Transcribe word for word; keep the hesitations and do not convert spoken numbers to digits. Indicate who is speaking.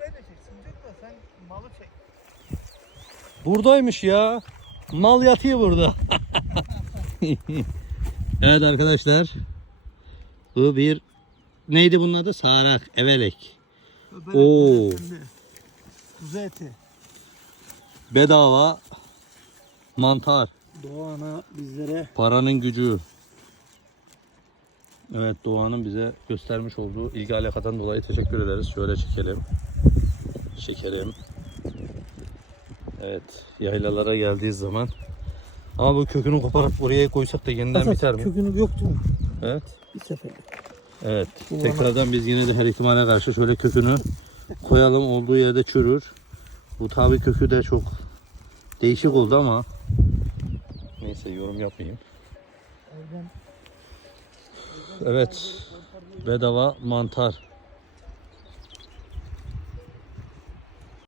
Speaker 1: Şurayı da çek. Sıkıntı da sen malı çek.
Speaker 2: Buradaymış ya. Mal yatıyor burada. Evet arkadaşlar. Bu bir neydi bunun adı? Sağrak, evelek. Oo.
Speaker 1: Kuzu eti.
Speaker 2: Bedava mantar.
Speaker 1: Doğan'a bizlere
Speaker 2: Paranın gücü. Evet, Doğan'ın bize göstermiş olduğu ilgi alakadan dolayı teşekkür ederiz. Şöyle çekelim. Çekelim. Evet, yaylalara geldiği zaman. Ama bu kökünü koparıp buraya koysak da yeniden
Speaker 1: Asas
Speaker 2: biter mi?
Speaker 1: kökünü yoktu mu?
Speaker 2: Evet.
Speaker 1: Bir sefer.
Speaker 2: Evet.
Speaker 1: Doğan'a.
Speaker 2: Tekrardan biz yine de her ihtimale karşı şöyle kökünü koyalım. Olduğu yerde çürür. Bu tabi kökü de çok değişik oldu ama neyse, yorum yapmayayım.
Speaker 1: Evden,
Speaker 2: Evet. Bedava mantar.